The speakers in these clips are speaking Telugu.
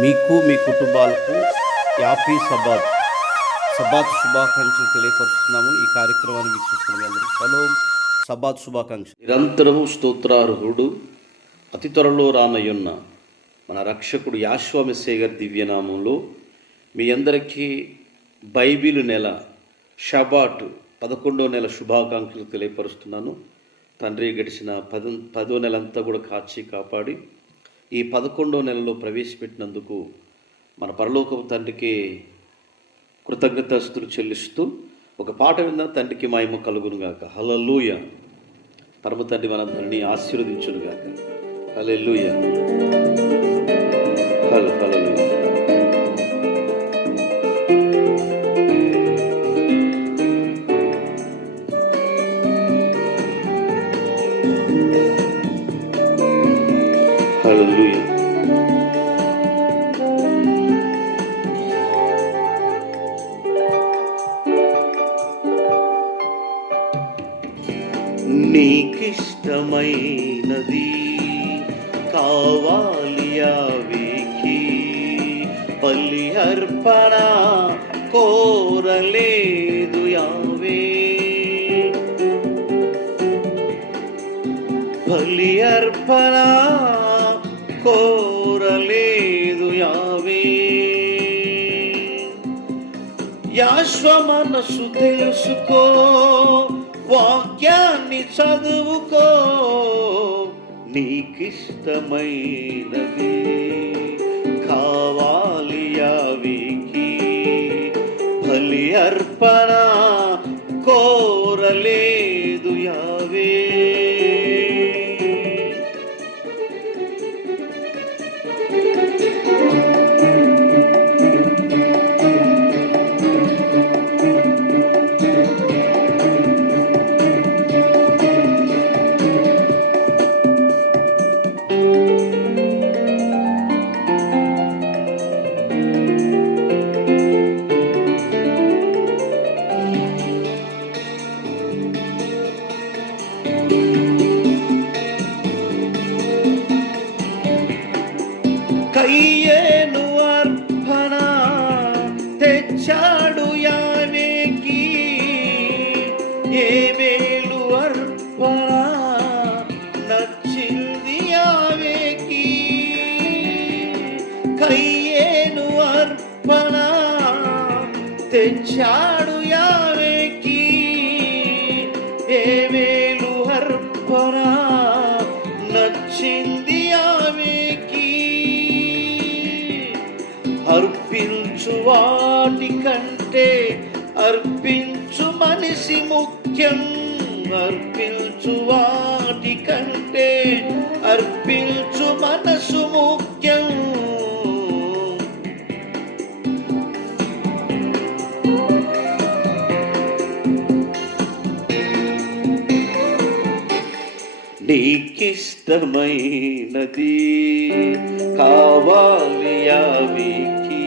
మీకు మీ కుటుంబాలకు యాపీ సబాత్ సబాత్ శుభాకాంక్షలు తెలియపరుస్తున్నాము. ఈ కార్యక్రమాన్ని వీక్షిస్తున్న మీ అందరూ షలోమ్ సబాత్ శుభాకాంక్షలు. నిరంతరము స్తోత్రార్హుడు, అతి త్వరలో రానయ్యున్న మన రక్షకుడు యాషోవా మెస్సీయ గారి దివ్యనామంలో మీ అందరికీ బైబిల్ నెల షబాట్ 11వ నెల శుభాకాంక్షలు తెలియపరుస్తున్నాను. తండ్రి గడిచిన 10వ నెలంతా కూడా కాపాడి ఈ 11వ నెలలో ప్రవేశపెట్టినందుకు మన పరలోకపు తండ్రికి కృతజ్ఞతాస్తుతులు చెల్లిస్తూ ఒక పాట విందా. తండ్రికి మహిమ కలుగునుగాక. హల్లెలూయా. పరమ తండ్రి మనందరినీ ఆశీర్వదించునుగాక. హల్లెలూయా. హల్లెలూయా. హల్లెలూయా. నీకిష్టమైనది కావాలి యావేకి, బలి అర్పణ కోరలేదు యావే, బలి అర్పణ కోరలేదు యావే. యాశ్వ మనసు తెలుసుకో, వాక్యాన్ని చదువుకో, నీకిష్టమైనది కావాలి యావేకి, బలి అర్పణ కోరలేదు యావే. కయ్యేను అర్పణ తెచ్చాడు యావేకి, ఏమేలు అర్పణ నచ్చింది యావేకి. కయ్యేను అర్పణ తెచ్చాడు యావేకి, ఏమేలు అర్పణ నచ్చింది యావేకి. అర్పించు వాటి కంటే అర్పించు మనిషి ముఖ్యం, అర్పించు వాటి కంటే అర్పించు మనసు ముఖ్యం. నీకిష్టమైనది కావాలి యావేకి,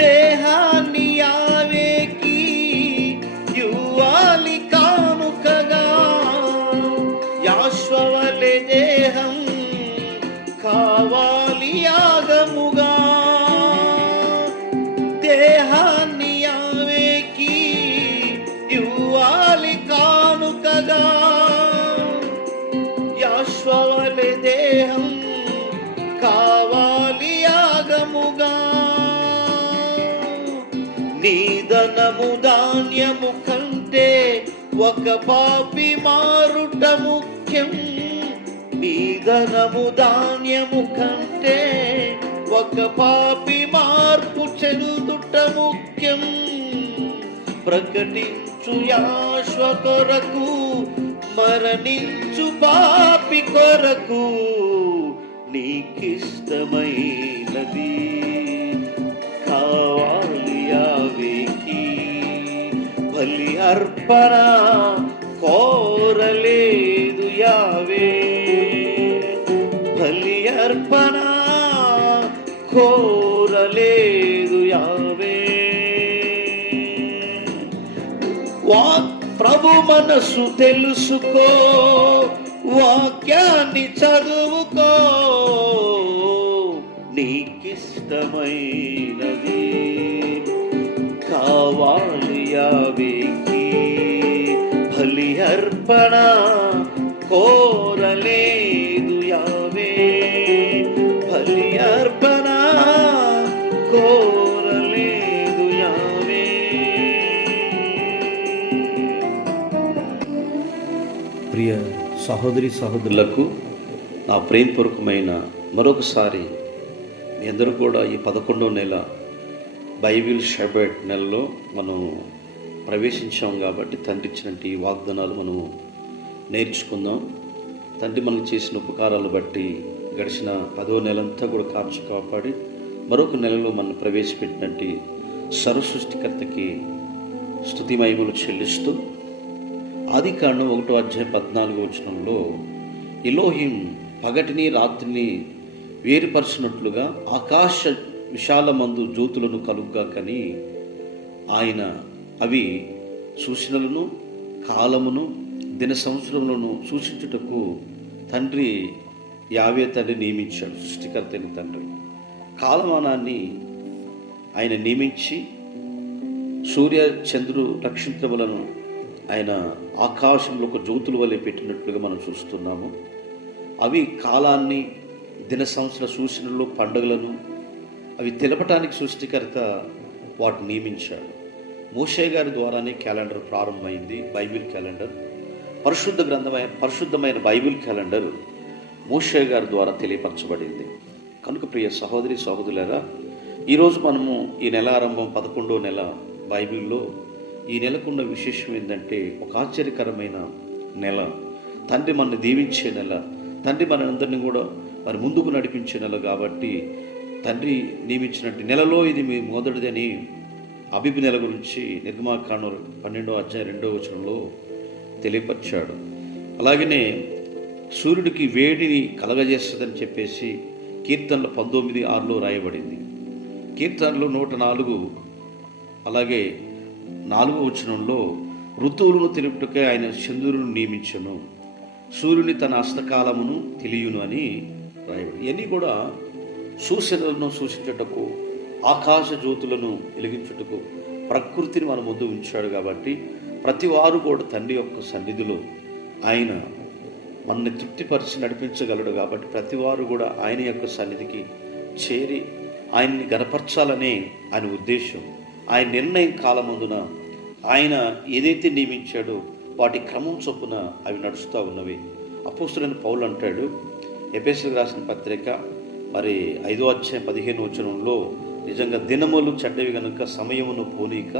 దేహాన్ని యావేకి యువాలి కానుకగా, యాశ్వవలె దేహం కావాలి యాగముగా. దేహాన్ని యావేకి యువాలి కానుకగా, యాశ్వవలె దేహం కావాలి యాగముగా. నీ ధనము ధాన్యము కంటే ఒక పాపి మారుట ముఖ్యం, నీ ధనము ధాన్యము కంటే ఒక పాపి మార్పు చెందుట ముఖ్యం. ప్రకటించు యాశ్వ కొరకు, మరణించు పాపి కొరకు, నీకిష్టమైనది కావాలి యావేకి. బలి అర్పణ కోరలేదు యావే, బలి అర్పణ కోరలేదు యావే. ప్రభు మనసు తెలుసుకో, వాక్యాన్ని చదువుకో, నీకిష్టమైనది కావాలి యావేకి. బలి అర్పణ కోరలేదు యావే, బలి అర్పణ కోరలేదు యావే. ప్రియ సహోదరి సహోదరులకు నా ప్రేమపూర్వకమైన మరొకసారి మీ అందరూ కూడా ఈ 11వ నెల బైబిల్ షబెట్ నెలలో మనం ప్రవేశించాం కాబట్టి తండ్రి ఇచ్చినట్టు ఈ వాగ్దానాలు మనం నేర్చుకుందాం. తండ్రి మనకు చేసిన ఉపకారాలు బట్టి గడిచిన 10వ నెలంతా కూడా కాచి కాపాడి మరొక నెలలో మనం ప్రవేశపెట్టినట్టు సర్వసృష్టికర్తకి స్తుతి మహిమలు చెల్లిస్తూ ఆదికాండం 1వ అధ్యాయం 14వ వచనంలో ఎలోహిం పగటిని రాత్రిని వేరుపరచినట్లుగా ఆకాశ విశాలమందు జ్యోతులను కలుగ్గా కని ఆయన అవి సూచనలను కాలమును దిన సంవత్సరములను సూచించుటకు తండ్రి యావే తండ్రి నియమించాడు. సృష్టికర్త అయిన తండ్రి కాలమానాన్ని ఆయన నియమించి సూర్య చంద్రుడు నక్షత్రములను ఆయన ఆకాశంలో ఒక జ్యోతుల వలె పెట్టినట్లుగా మనం చూస్తున్నాము. అవి కాలాన్ని దిన సంవత్సర సూచనలు పండుగలను అవి తెలపటానికి సృష్టికర్త వాటిని నియమించాడు. మోషే గారి ద్వారానే క్యాలెండర్ ప్రారంభమైంది. బైబిల్ క్యాలెండర్ పరిశుద్ధమైన బైబిల్ క్యాలెండర్ మోషే గారి ద్వారా తెలియపరచబడింది. కనుక ప్రియ సహోదరి సహోదరులారా, ఈరోజు మనము ఈ నెల ఆరంభం 11వ నెల బైబిల్లో ఈ నెలకున్న విశేషం ఏంటంటే ఒక ఆశ్చర్యకరమైన నెల, తండ్రి మనల్ని దీవించే నెల, తండ్రి మనందరినీ కూడా మరి ముందుకు నడిపించే నెల. కాబట్టి తండ్రి నియమించినట్టు నెలలో ఇది మీ మొదటిదని అబీబు నెల గురించి నిర్గమాకాండం 12వ అధ్యాయం 2వ వచనంలో తెలియపరిచాడు. అలాగనే సూర్యుడికి వేడిని కలగజేస్తుందని చెప్పేసి కీర్తనలు 19:6లో రాయబడింది. కీర్తనలు 104 అలాగే 4వ వచనంలో ఋతువులను తెలుపుటకే ఆయన చంద్రుని నియమించను, సూర్యుని తన హస్తకాలమును తెలియను అని రాయబడి. ఇవన్నీ కూడా సూచనలను సూచించుటకు, ఆకాశ జ్యోతులను వెలిగించుటకు ప్రకృతిని మన ముందు ఉంచాడు. కాబట్టి ప్రతి వారు కూడా తండ్రి యొక్క సన్నిధిలో ఆయన మనల్ని తృప్తిపరిచి నడిపించగలడు. కాబట్టి ప్రతి వారు కూడా ఆయన యొక్క సన్నిధికి చేరి ఆయన్ని గనపరచాలనే ఆయన ఉద్దేశం. ఆయన నిర్ణయం కాలమందున ఆయన ఏదైతే నియమించాడో వాటి క్రమం చొప్పున అవి నడుస్తూ ఉన్నవి. అపోస్తలుడైన పౌలు అంటాడు, ఎఫెసీయులకు రాసిన పత్రిక 5వ అధ్యాయం 15వ వచనంలో, నిజంగా దినములు చెడ్డవి గనుక సమయమును పోనీక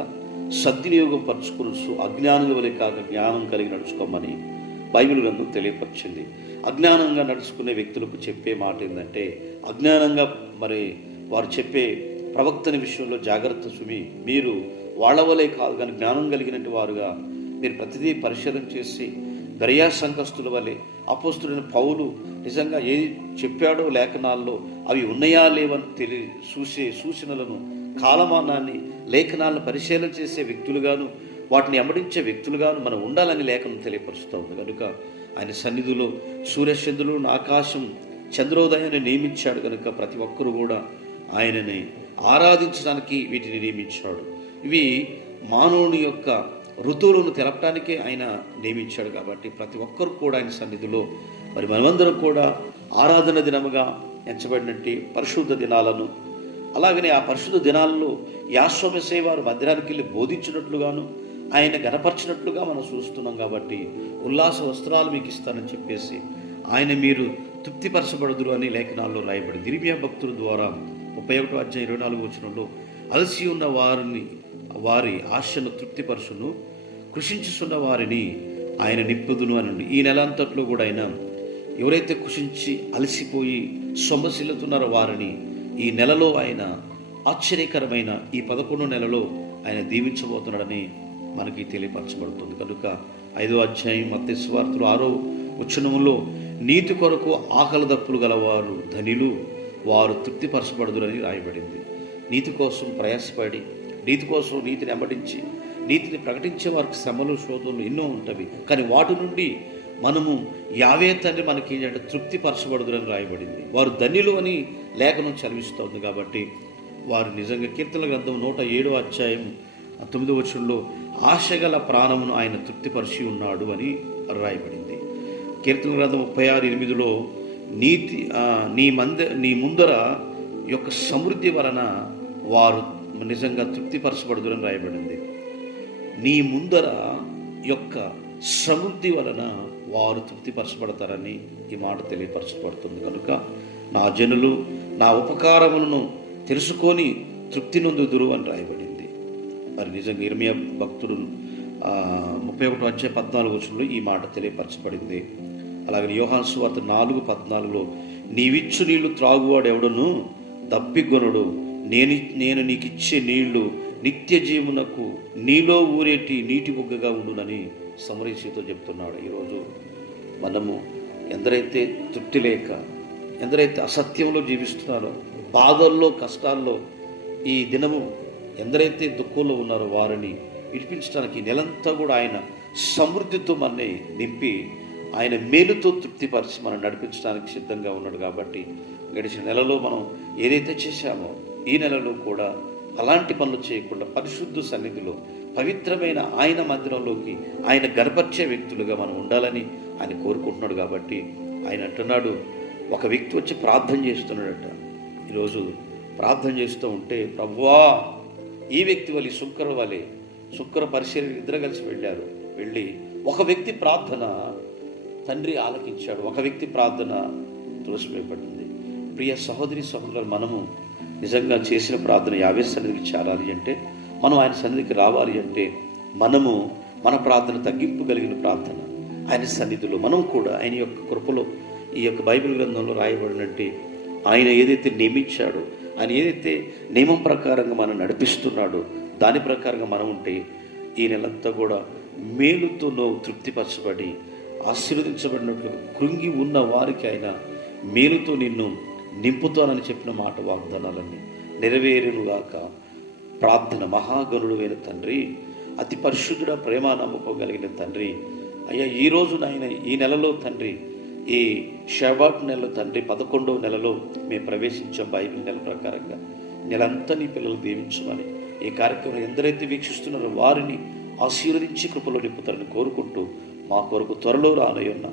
సద్వినియోగం పరుచుకుని అజ్ఞానుల వలె కాక జ్ఞానం కలిగి నడుచుకోమని బైబిల్ గ్రంథం తెలియపరిచింది. అజ్ఞానంగా నడుచుకునే వ్యక్తులకు చెప్పే మాట ఏంటంటే, అజ్ఞానంగా వారు చెప్పే ప్రవక్తని విషయంలో జాగ్రత్త సుమి, మీరు వాళ్ళ వలే కాదు కానీ జ్ఞానం కలిగినట్టు వారుగా మీరు ప్రతిదీ పరిశీలన చేసి బెరయా సంఘస్థుల వలె అపోస్తలుడైన పౌలు నిజంగా ఏది చెప్పాడో లేఖనాల్లో అవి ఉన్నాయా లేవని చూసే సూచనలను, కాలమానాన్ని, లేఖనాలను పరిశీలన చేసే వ్యక్తులుగాను వాటిని అమడించే వ్యక్తులుగాను మనం ఉండాలని లేఖనం తెలియపరుస్తూ ఉంది. కనుక ఆయన సన్నిధిలో సూర్యచంద్రులను, ఆకాశం, చంద్రోదయాన్ని నియమించాడు. కనుక ప్రతి ఒక్కరూ కూడా ఆయనని ఆరాధించడానికి వీటిని నియమించాడు. ఇవి మానవుని యొక్క ఋతువులను తెలపడానికే ఆయన నియమించాడు. కాబట్టి ప్రతి ఒక్కరు కూడా ఆయన సన్నిధిలో మనమందరం కూడా ఆరాధన దినముగా ఎంచబడినట్టు పరిశుద్ధ దినాలను, అలాగనే ఆ పరిశుద్ధ దినాల్లో యాశ్వమేసే వారు మందిరానికి వెళ్ళి బోధించినట్లుగాను ఆయన గణపరిచినట్లుగా మనం చూస్తున్నాం. కాబట్టి ఉల్లాస వస్త్రాలు మీకు ఇస్తానని చెప్పేసి ఆయన మీరు తృప్తిపరచబడుదురు అని లేఖనాల్లో రాయబడి. ఇర్మియా భక్తుల ద్వారా 31వ అధ్యాయం 24వ వచనంలో, అలసి ఉన్న వారిని వారి ఆశను తృప్తిపరచును, కృషించుతున్న వారిని ఆయన నింపుదును అని. ఈ నెల అంతట్లో కూడా ఆయన ఎవరైతే కృషించి అలసిపోయి సొమ్మసిల్లుతున్నారో వారిని ఈ నెలలో ఆయన ఆశ్చర్యకరమైన ఈ 11 నెలలో ఆయన దీవించబోతున్నాడని మనకి తెలియపరచబడుతుంది. కనుక 5వ అధ్యాయం మత్తయి సువార్తలో 6వ వచనములో నీతి కొరకు ఆకలి దప్పులు గలవారు ధనిలు, వారు తృప్తిపరచబడుదురని రాయబడింది. నీతి కోసం ప్రయాసపడి, నీతి కోసం నీతిని వెంబడించి, నీతిని ప్రకటించే వారికి శ్రమలు శోధనలు ఎన్నో ఉంటవి. కానీ వాటి నుండి మనము యావే తండ్రి మనకి ఏంటంటే తృప్తిపరచబడుదురని రాయబడింది. వారు ధన్యులు అని లేఖనం చదివిస్తుంది. కాబట్టి వారు నిజంగా కీర్తన గ్రంథం 107వ అధ్యాయం 9వ వచనంలో ఆశగల ప్రాణమును ఆయన తృప్తిపరిచి ఉన్నాడు అని రాయబడింది. కీర్తన గ్రంథం 36:8లో నీ ముందర యొక్క సమృద్ధి వలన వారు నిజంగా తృప్తిపరచబడుదురని రాయబడింది. నీ ముందర యొక్క సమృద్ధి వలన వారు తృప్తిపరచబడతారని ఈ మాట తెలియపరచబడుతుంది. కనుక నా జనులు నా ఉపకారములను తెలుసుకొని తృప్తి నొందుదురు అని రాయబడింది. మరి నిజంగా ఇర్మియా భక్తుడు 31వ అధ్యాయం 14వ వచనంలో ఈ మాట తెలియపరచబడింది. అలాగే యోహాను సువార్త 4:14లో నీవిచ్చు నీళ్లు త్రాగువాడు ఎవడను దప్పిగొనడు, నేను నీకిచ్చే నీళ్లు నిత్య జీవనకు నీలో ఊరేటి నీటి బుగ్గగా ఉండునని సమరీషితో చెప్తున్నాడు. ఈరోజు మనము ఎందరైతే తృప్తి లేక, ఎందరైతే అసత్యంలో జీవిస్తున్నారో, బాధల్లో కష్టాల్లో ఈ దినము ఎందరైతే దుఃఖంలో ఉన్నారో వారిని విడిపించడానికి నెలంతా కూడా ఆయన సమృద్ధితో మనని నింపి ఆయన మేలుతో తృప్తిపరిచి మనం నడిపించడానికి సిద్ధంగా ఉన్నాడు. కాబట్టి గడిచిన నెలలో మనం ఏదైతే చేశామో ఈ నెలలో కూడా అలాంటి పనులు చేయకుండా పరిశుద్ధ సన్నిధిలో పవిత్రమైన ఆయన మందిరంలోకి ఆయన గర్భర్చే వ్యక్తులుగా మనం ఉండాలని ఆయన కోరుకుంటున్నాడు. కాబట్టి ఆయన అంటున్నాడు, ఒక వ్యక్తి వచ్చి ప్రార్థన చేస్తున్నాడట. ఈరోజు ప్రార్థన చేస్తూ ఉంటే, ప్రభువా ఈ వ్యక్తి వల్ల శుక్ర పరిశీలన ఇద్దరు కలిసి వెళ్ళి ఒక వ్యక్తి ప్రార్థన తండ్రి ఆలకించాడు, ఒక వ్యక్తి ప్రార్థన తులసివేయబడింది. ప్రియ సహోదరి సహోదరులు, మనము నిజంగా చేసిన ప్రార్థన యావే సన్నిధికి చేరాలి అంటే, మనం ఆయన సన్నిధికి రావాలి అంటే, మనము మన ప్రార్థన తగ్గింపు కలిగిన ప్రార్థన ఆయన సన్నిధిలో మనం కూడా ఆయన యొక్క కృపలో ఈ యొక్క బైబిల్ గ్రంథంలో రాయబడినట్టు ఆయన ఏదైతే నియమించాడో, ఆయన ఏదైతే నియమం ప్రకారంగా మనం నడిపిస్తున్నాడో దాని ప్రకారంగా మనం ఉంటే ఈ నెలంతా కూడా మేలుతో తృప్తిపరచబడి ఆశీర్వదించబడినట్లు కృంగి ఉన్న వారికి ఆయన మేలుతో నిన్ను నింపుతానని చెప్పిన మాట వాగ్దానాలన్నీ నెరవేరునుగాక. ప్రార్థన. మహాగణుడు అయిన తండ్రి, అతి పరిశుద్ధుడ, ప్రేమ నమ్మకం కలిగిన తండ్రి, అయ్యా ఈరోజు నాయన ఈ నెలలో తండ్రి, ఈ షబాట్ నెలలో తండ్రి 11వ నెలలో మేము ప్రవేశించాం. బైబిల్ నెల ప్రకారంగా నెలంతా నీ పిల్లలు దీవించమని, ఈ కార్యక్రమం ఎందరైతే వీక్షిస్తున్నారో వారిని ఆశీర్వదించి కృపలో నింపుతారని కోరుకుంటూ మా కొరకు త్వరలో రానయ్యున్న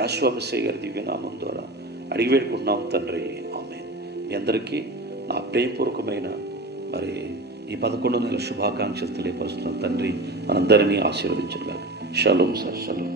యాశ్వామిశయ్య గారి దివ్యనామం ద్వారా అడిగి వేడుకుంటున్నాం తండ్రి, ఆమేన్. మీ అందరికీ నా ప్రేమపూర్వకమైన మరి ఈ 11వ నెల శుభాకాంక్షలు తెలియపరుస్తున్నాం తండ్రి. మనందరినీ ఆశీర్వదించగలరు. Shalom sir, shalom.